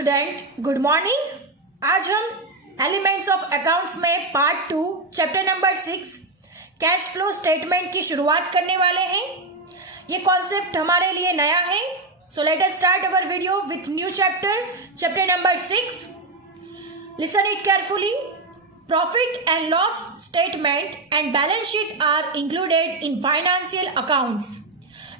Student, good morning. आज हम elements of accounts में part 2 chapter number 6 cash flow statement की शुरुआत करने वाले हैं। ये कॉन्सेप्ट हमारे लिए नया है, so let us start our video with new chapter number 6। Listen it carefully. Profit and loss statement and balance sheet are included in financial accounts.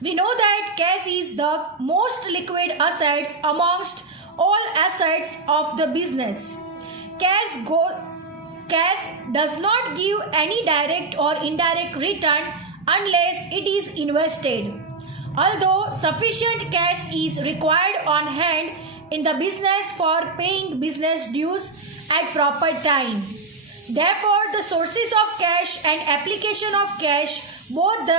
We know that cash is the most liquid assets amongst all assets of the business. Cash does not give any direct or indirect return unless it is invested. Although sufficient cash is required on hand in the business for paying business dues at proper time. Therefore, the sources of cash and application of cash, both the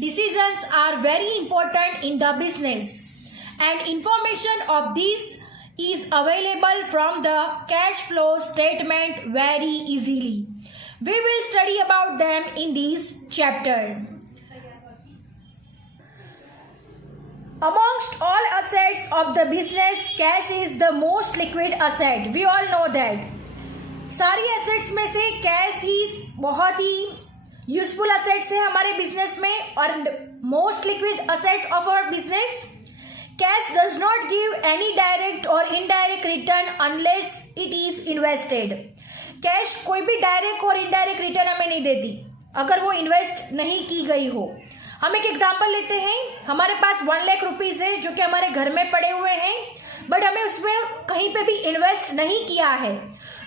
decisions are very important in the business, and information of this is available from the cash flow statement very easily. We will study about them in this chapter. Amongst all assets of the business, cash is the most liquid asset. We all know that. सारी assets में से cash ही बहुत ही useful assets है हमारे business में और most liquid asset of our business. Cash does not give any direct or indirect return unless it is invested. Cash कोई भी डायरेक्ट और इनडायरेक्ट रिटर्न हमें नहीं देती अगर वो इन्वेस्ट नहीं की गई हो। हम एक एग्जांपल लेते हैं। हमारे पास 1 लाख रुपीज है जो कि हमारे घर में पड़े हुए हैं, बट हमें उसमें कहीं पे भी इन्वेस्ट नहीं किया है,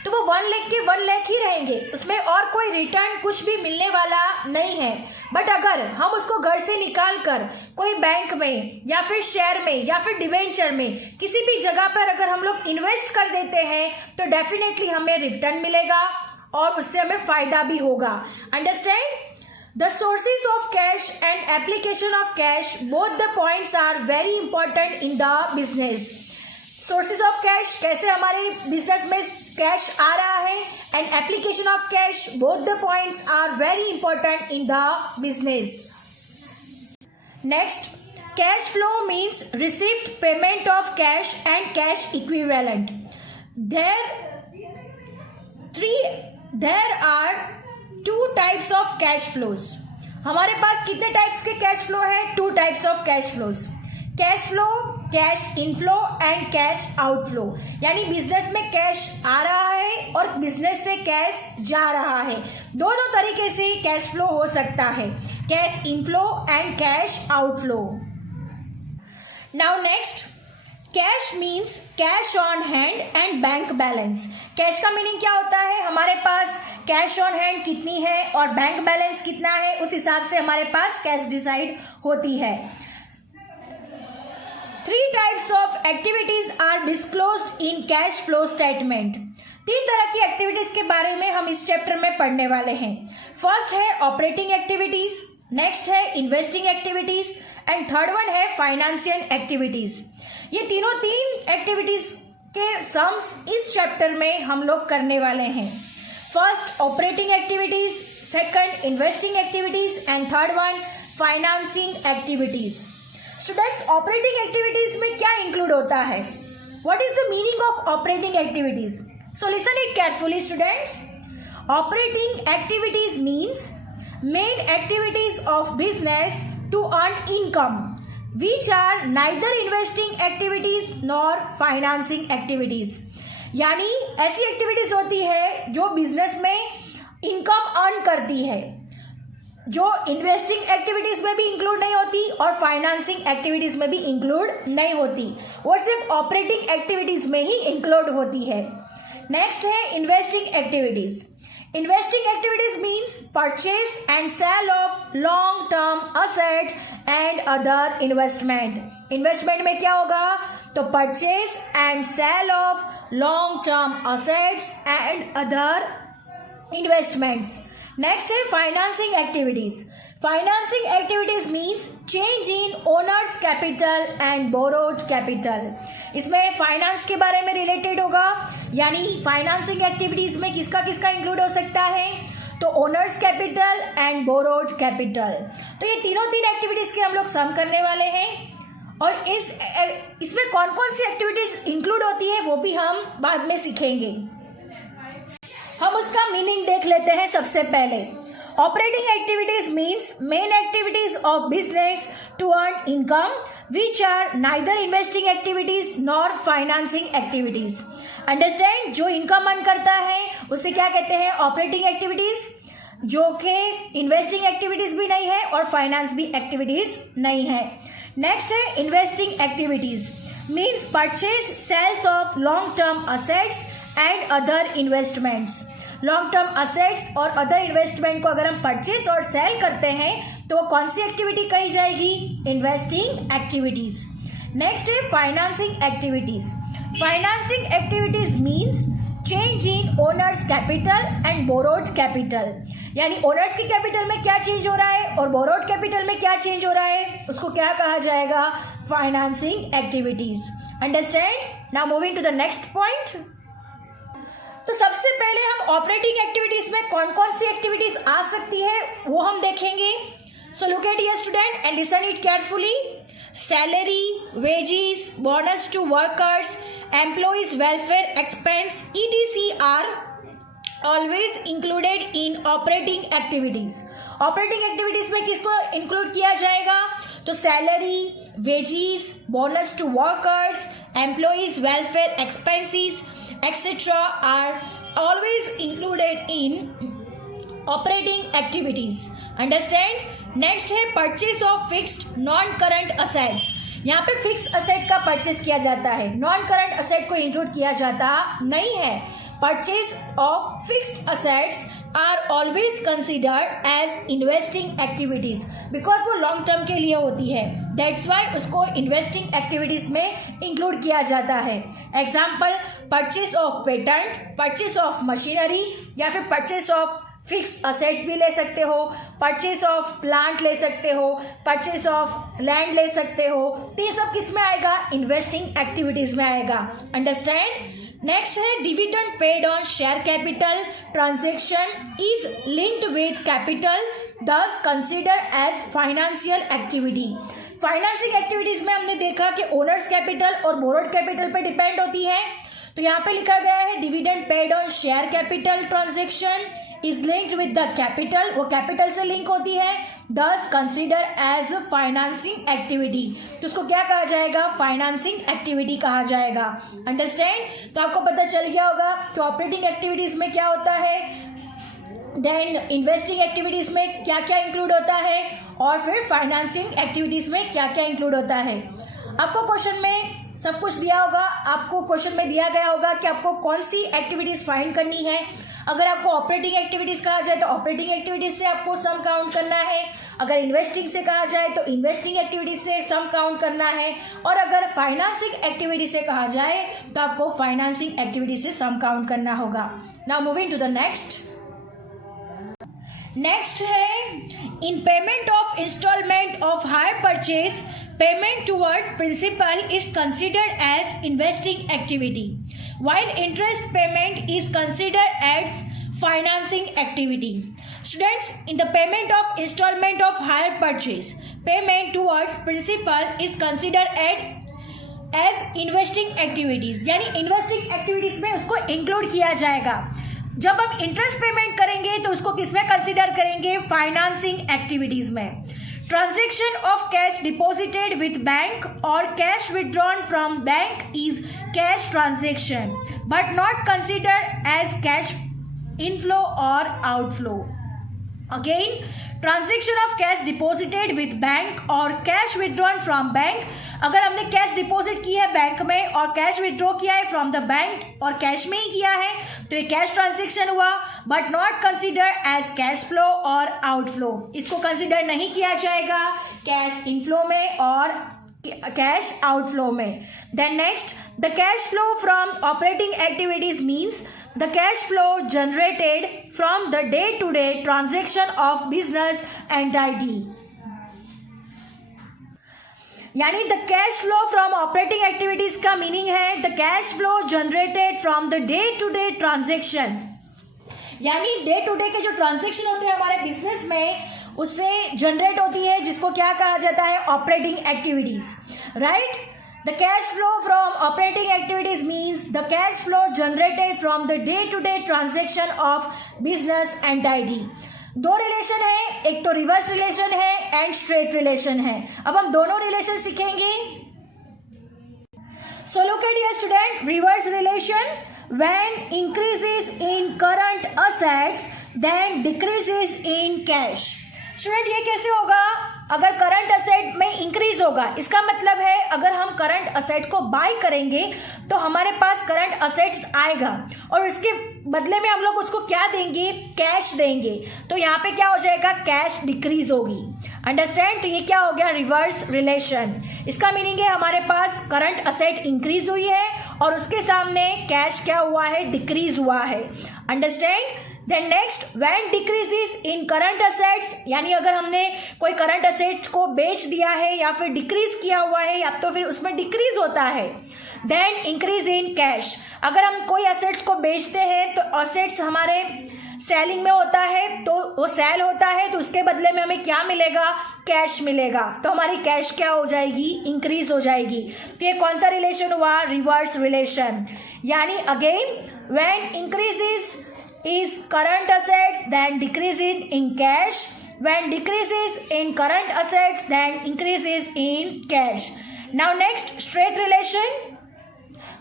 तो वो 1 लाख के 1 लाख ही रहेंगे, उसमें और कोई रिटर्न कुछ भी मिलने वाला नहीं है। बट अगर हम उसको घर से निकाल कर कोई बैंक में या फिर शेयर में या फिर डिवेंचर में किसी भी जगह पर अगर हम लोग इन्वेस्ट कर देते हैं तो डेफिनेटली हमें रिटर्न मिलेगा और उससे हमें फायदा भी होगा। Understand? The sources of cash and application of cash, both the points are very important in the business. Sources of cash, कैसे हमारे बिजनेस में कैश आ रहा है, and application of cash, both the points are very important in the business. Next, cash flow means receipt, payment of cash and cash equivalent. There are 2 types of cash flows. हमारे पास कितने types के cash flow है? 2 types of cash flows. Cash flow, cash inflow and cash outflow. यानी business में cash आ रहा है और business से कैश जा रहा है। दोनों तरीके से कैश फ्लो हो सकता है, cash inflow and cash outflow. Now next, cash means cash on hand and bank balance. Cash का मीनिंग क्या होता है? हमारे पास कैश ऑन हैंड कितनी है और बैंक बैलेंस कितना है, उस हिसाब से हमारे पास कैश डिसाइड होती है। 3 types of activities are disclosed in cash flow statement. 3 तरह की एक्टिविटीज के बारे में हम इस चैप्टर में पढ़ने वाले हैं। फर्स्ट है ऑपरेटिंग एक्टिविटीज, नेक्स्ट है investing activities and third one है फाइनेंशियल एक्टिविटीज। ये तीनों 3 एक्टिविटीज के सम्स इस चैप्टर में हम लोग करने वाले हैं। First operating activities, second investing activities and third one financing activities. Students, operating activities में क्या इंक्लूड होता है? What is the meaning of operating activities? So listen it carefully students. Operating activities means main activities of business to earn income which are neither investing activities nor financing activities। यानी ऐसी activities होती है जो business में income earn करती है, जो investing activities में भी इंक्लूड नहीं होती और फाइनेंसिंग एक्टिविटीज में भी इंक्लूड नहीं होती, वो सिर्फ ऑपरेटिंग एक्टिविटीज में ही इंक्लूड होती है। नेक्स्ट है investing activities. Investing activities means purchase and sale of long-term assets and other investment. Investment में क्या होगा? तो purchase and sale of long-term assets and other investments. Next है financing activities. Financing activities means change in owner's capital and borrowed capital. इसमें finance के बारे में related होगा, यानी फाइनेंसिंग एक्टिविटीज में किसका किसका इंक्लूड हो सकता है? तो owners capital and borrowed capital. तो ये तीनों 3 एक्टिविटीज के हम लोग सम करने वाले हैं। और इसमें कौन कौन सी एक्टिविटीज इंक्लूड होती है वो भी हम बाद में सीखेंगे। हम उसका मीनिंग देख लेते हैं सबसे पहले। Operating activities means main activities of business to earn income which are neither investing activities nor financing activities. Understand, जो इनकम अर्न करता है उसे क्या कहते हैं, ऑपरेटिंग एक्टिविटीज, जो कि इन्वेस्टिंग एक्टिविटीज भी नहीं है और फाइनेंस भी एक्टिविटीज नहीं है। नेक्स्ट है investing activities means purchase sales of long term assets and other investments. Long term assets और अदर इन्वेस्टमेंट को अगर हम परचेज और सेल करते हैं तो वो कौन सी एक्टिविटी कही जाएगी, इन्वेस्टिंग एक्टिविटीज। नेक्स्ट है financing activities. Financing activities means change in owners capital and borrowed capital, यानी ओनर्स की कैपिटल में क्या चेंज हो रहा है और बोरोड कैपिटल में क्या चेंज हो रहा है, उसको क्या कहा जाएगा, financing activities. Understand. Now moving to the next point. तो सबसे पहले हम ऑपरेटिंग एक्टिविटीज में कौन कौन सी एक्टिविटीज आ सकती है वो हम देखेंगे। So look at here student and listen it carefully. Salary, wages, bonus to workers, employees welfare expense etc are always included in operating activities. Operating activities में किसको इंक्लूड किया जाएगा, तो salary, wages, bonus to workers, employees welfare expenses etc are always included in operating activities. Understand? Next है purchase of fixed non-current assets. यहाँ पे fix asset का purchase किया जाता है, नॉन करंट असेट को इंक्लूड किया जाता नहीं है। Purchase of fixed assets are always considered as investing activities because वो लॉन्ग टर्म के लिए होती है, दैट्स वाई उसको इन्वेस्टिंग एक्टिविटीज में इंक्लूड किया जाता है। Example, purchase of patent, purchase of machinery या फिर परचेज ऑफ फिक्स असेट्स भी ले सकते हो, परचेज ऑफ प्लांट ले सकते हो, परचेज ऑफ लैंड ले सकते हो। तो ये सब किस में आएगा, इन्वेस्टिंग एक्टिविटीज में आएगा। अंडरस्टैंड। नेक्स्ट है dividend paid on share capital transaction is linked with capital thus consider as financial activity. Financing activities में हमने देखा कि ओनर्स कैपिटल और बोरोड कैपिटल पे डिपेंड होती है, तो यहाँ पे लिखा गया है dividend paid on share capital transaction is linked with the capital, वो कैपिटल से लिंक होती है, दस कंसिडर एज फाइनेंसिंग एक्टिविटी, तो उसको क्या कहा जाएगा, फाइनेंसिंग एक्टिविटी कहा जाएगा। अंडरस्टैंड। तो आपको पता चल गया होगा कि ऑपरेटिंग एक्टिविटीज में क्या होता है, देन इन्वेस्टिंग एक्टिविटीज में क्या क्या इंक्लूड होता है और फिर फाइनेंसिंग एक्टिविटीज में क्या क्या इंक्लूड होता है। आपको क्वेश्चन में सब कुछ दिया होगा, आपको क्वेश्चन में दिया गया होगा कि आपको कौन सी एक्टिविटीज फाइंड करनी है। अगर आपको ऑपरेटिंग एक्टिविटीज कहा जाए तो ऑपरेटिंग एक्टिविटीज से आपको सम काउंट करना है, अगर इन्वेस्टिंग से कहा जाए तो इन्वेस्टिंग एक्टिविटीज से सम काउंट करना है, और अगर फाइनेंसिंग एक्टिविटी से कहा जाए तो आपको फाइनेंसिंग एक्टिविटी से सम काउंट करना होगा। Now moving to the next. Next है in payment of instalment of hire purchase payment towards principal is considered as investing activity while interest payment is considered as financing activity. Students, in the payment of installment of hire purchase, payment towards principal is considered as investing activities, यानी investing activities में उसको include किया जाएगा। जब हम interest payment करेंगे तो उसको किसमें कंसिडर करेंगे, फाइनेंसिंग एक्टिविटीज में। Transaction of cash deposited with bank और cash withdrawn from bank is cash transaction but not considered as cash inflow or outflow. Again, transaction of cash deposited with bank और cash withdrawn from bank, अगर हमने cash deposit की है bank में और cash withdraw किया है from the bank और कैश में ही किया है तो ये कैश ट्रांजेक्शन हुआ, but not consider as cash flow और आउटफ्लो। इसको कंसिडर नहीं किया जाएगा कैश इनफ्लो में और कैश आउटफ्लो में। Then next, the cash flow from operating activities means the cash flow generated from the day-to-day transaction of business entity, यानी the cash flow from operating activities का meaning है the cash flow generated from the day to day transaction, यानी day to day के जो transaction होते हैं हमारे business में उससे जनरेट होती है, जिसको क्या कहा जाता है, operating activities. right? The cash flow from operating activities means the cash flow generated from the day-to-day transaction of business entity. दो रिलेशन है, एक तो रिवर्स रिलेशन है एंड स्ट्रेट रिलेशन है. अब हम दोनों रिलेशन सीखेंगे. So look at here student, reverse relation, when increases in current assets then decreases in cash. Student ये कैसे होगा? अगर करंट असेट में इंक्रीज होगा, इसका मतलब है अगर हम करंट असेट को बाय करेंगे तो हमारे पास करंट असेट्स आएगा और इसके बदले में हम लोग उसको क्या देंगे? कैश देंगे. तो यहाँ पे क्या हो जाएगा? कैश डिक्रीज होगी. अंडरस्टैंड? तो ये क्या हो गया? Reverse relation. इसका मीनिंग है हमारे पास करंट असेट इंक्रीज हुई है और उसके सामने कैश क्या हुआ है? डिक्रीज हुआ है. Understand? Then next, when decreases in current assets, यानी अगर हमने कोई करंट असेट को बेच दिया है या फिर डिक्रीज किया हुआ है या तो फिर उसमें डिक्रीज होता है. देन इंक्रीज इन कैश, अगर हम कोई असेट्स को बेचते हैं तो असेट्स हमारे सेलिंग में होता है तो वो सेल होता है तो उसके बदले में हमें क्या मिलेगा? कैश मिलेगा. तो हमारी कैश क्या हो जाएगी? इंक्रीज हो जाएगी. तो ये कौन सा रिलेशन हुआ? Reverse relation. यानी again, when increases is current assets then decreases in cash, when decreases in current assets then increases in cash. Now next, straight relation,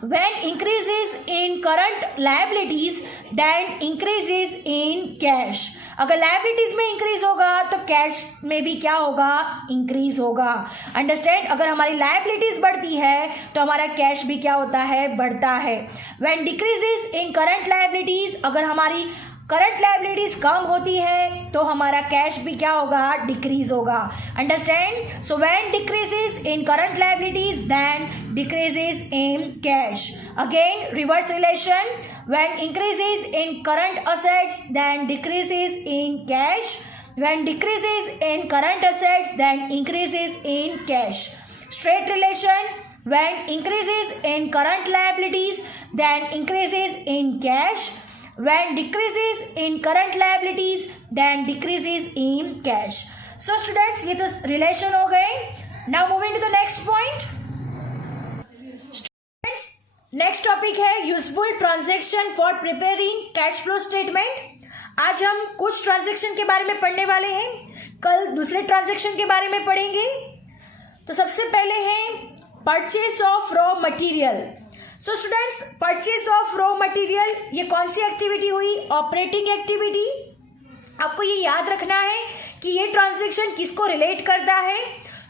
when increases in current liabilities then increases in cash. अगर liabilities में increase होगा तो cash में भी क्या होगा? Increase होगा. Understand? अगर हमारी लाइबिलिटीज बढ़ती है तो हमारा कैश भी क्या होता है? बढ़ता है. When decreases in current liabilities, अगर हमारी करंट लाइबिलिटीज कम होती है तो हमारा कैश भी क्या होगा? डिक्रीज होगा. Understand? So when decreases in current liabilities then decreases in cash. Again reverse relation, when increases in current assets then decreases in cash, when decreases in current assets then increases in cash. Straight relation, when increases in current liabilities then increases in cash, when decreases in current liabilities then decreases in cash. So students, ये तो relation हो गए. Now moving to the next point. Next topic है useful transaction for preparing cash flow statement. आज हम कुछ transaction के बारे में पढ़ने वाले हैं, कल दूसरे ट्रांजैक्शन के बारे में पढ़ेंगे. तो सबसे पहले है purchase of raw material. So students, purchase of raw material ये कौन सी एक्टिविटी हुई? Operating activity. आपको ये याद रखना है कि ये ट्रांजैक्शन किसको रिलेट करता है.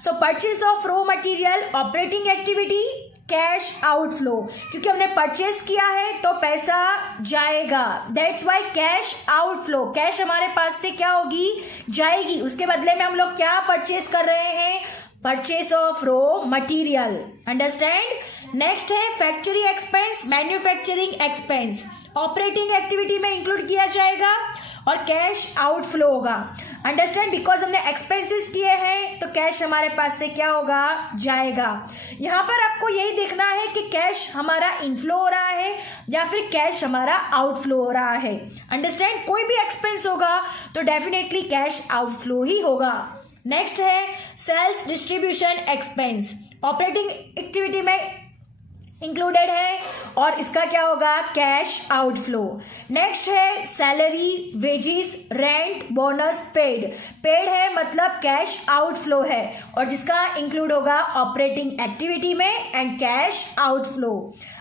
So purchase of raw material operating activity, cash outflow, क्योंकि हमने परचेस किया है तो पैसा जाएगा. That's why cash outflow. Cash हमारे पास से क्या होगी? जाएगी. उसके बदले में हम लोग क्या परचेस कर रहे हैं? Purchase of raw material. Understand? Next है factory expense, manufacturing expense. Operating activity में इंक्लूड किया जाएगा और कैश आउटफ्लो होगा. अंडरस्टैंड? बिकॉज हमने एक्सपेंसेस किए हैं तो कैश हमारे पास से क्या होगा? जाएगा. यहाँ पर आपको यही देखना है कि कैश हमारा इनफ्लो हो रहा है या फिर कैश हमारा आउटफ्लो हो रहा है. अंडरस्टैंड? कोई भी एक्सपेंस होगा तो डेफिनेटली कैश आउटफ्लो ही होगा. नेक्स्ट है sales distribution expense. Operating activity में इंक्लूडेड है और इसका क्या होगा? Cash outflow. नेक्स्ट है salary, wages, rent, bonus paid. Paid है मतलब कैश आउटफ्लो है और जिसका इंक्लूड होगा ऑपरेटिंग एक्टिविटी में and cash outflow.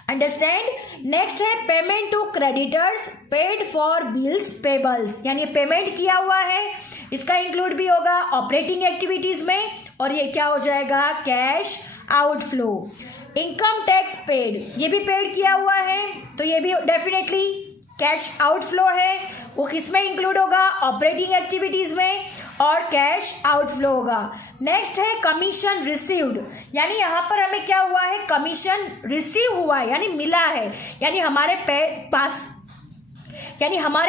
Understand? Next है payment to creditors, paid for bills payables, यानी पेमेंट किया हुआ है, इसका इंक्लूड भी होगा ऑपरेटिंग एक्टिविटीज में और ये क्या हो जाएगा? Cash outflow. Income tax paid, ये भी पेड किया हुआ है तो ये भी डेफिनेटली कैश आउटफ्लो है. वो किस में इंक्लूड होगा? ऑपरेटिंग एक्टिविटीज में और कैश आउटफ्लो होगा. नेक्स्ट है कमीशन रिसीव्ड, यानी यहाँ पर हमें क्या हुआ है? कमीशन रिसीव हुआ है यानी मिला है, यानी हमारे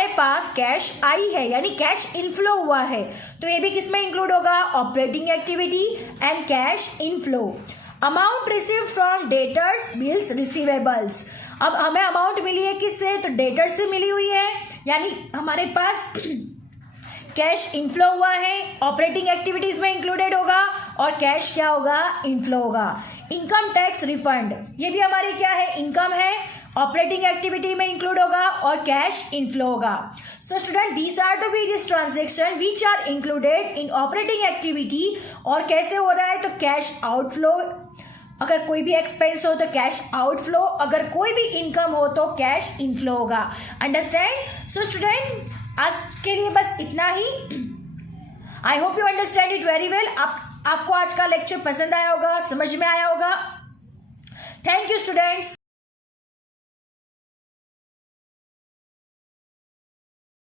पास कैश आई है यानी कैश इनफ्लो हुआ है. तो ये भी किस में इंक्लूड होगा? Operating activity and cash inflow. Amount received from debtors, bills, receivables. अब हमें अमाउंट मिली है किससे? तो डेटर्स से मिली हुई है यानी हमारे पास कैश इनफ्लो हुआ है, ऑपरेटिंग एक्टिविटीज में इंक्लूडेड होगा और कैश क्या होगा, इनफ्लो होगा। इनकम टैक्स रिफंड, ये भी हमारी क्या है, इनकम है, ऑपरेटिंग एक्टिविटी में इंक्लूड होगा और कैश इनफ्लो होगा। So student, these are the various transaction which are included in operating activity. और कैसे हो रहा है, तो कैश आउटफ्लो, अगर कोई भी एक्सपेंस हो तो कैश आउटफ्लो, अगर कोई भी इनकम हो तो कैश इनफ्लो होगा। अंडरस्टैंड? सो स्टूडेंट, आज के लिए बस इतना ही। I hope you understand it very well. आपको आज का लेक्चर पसंद आया होगा, समझ में आया होगा। Thank you students.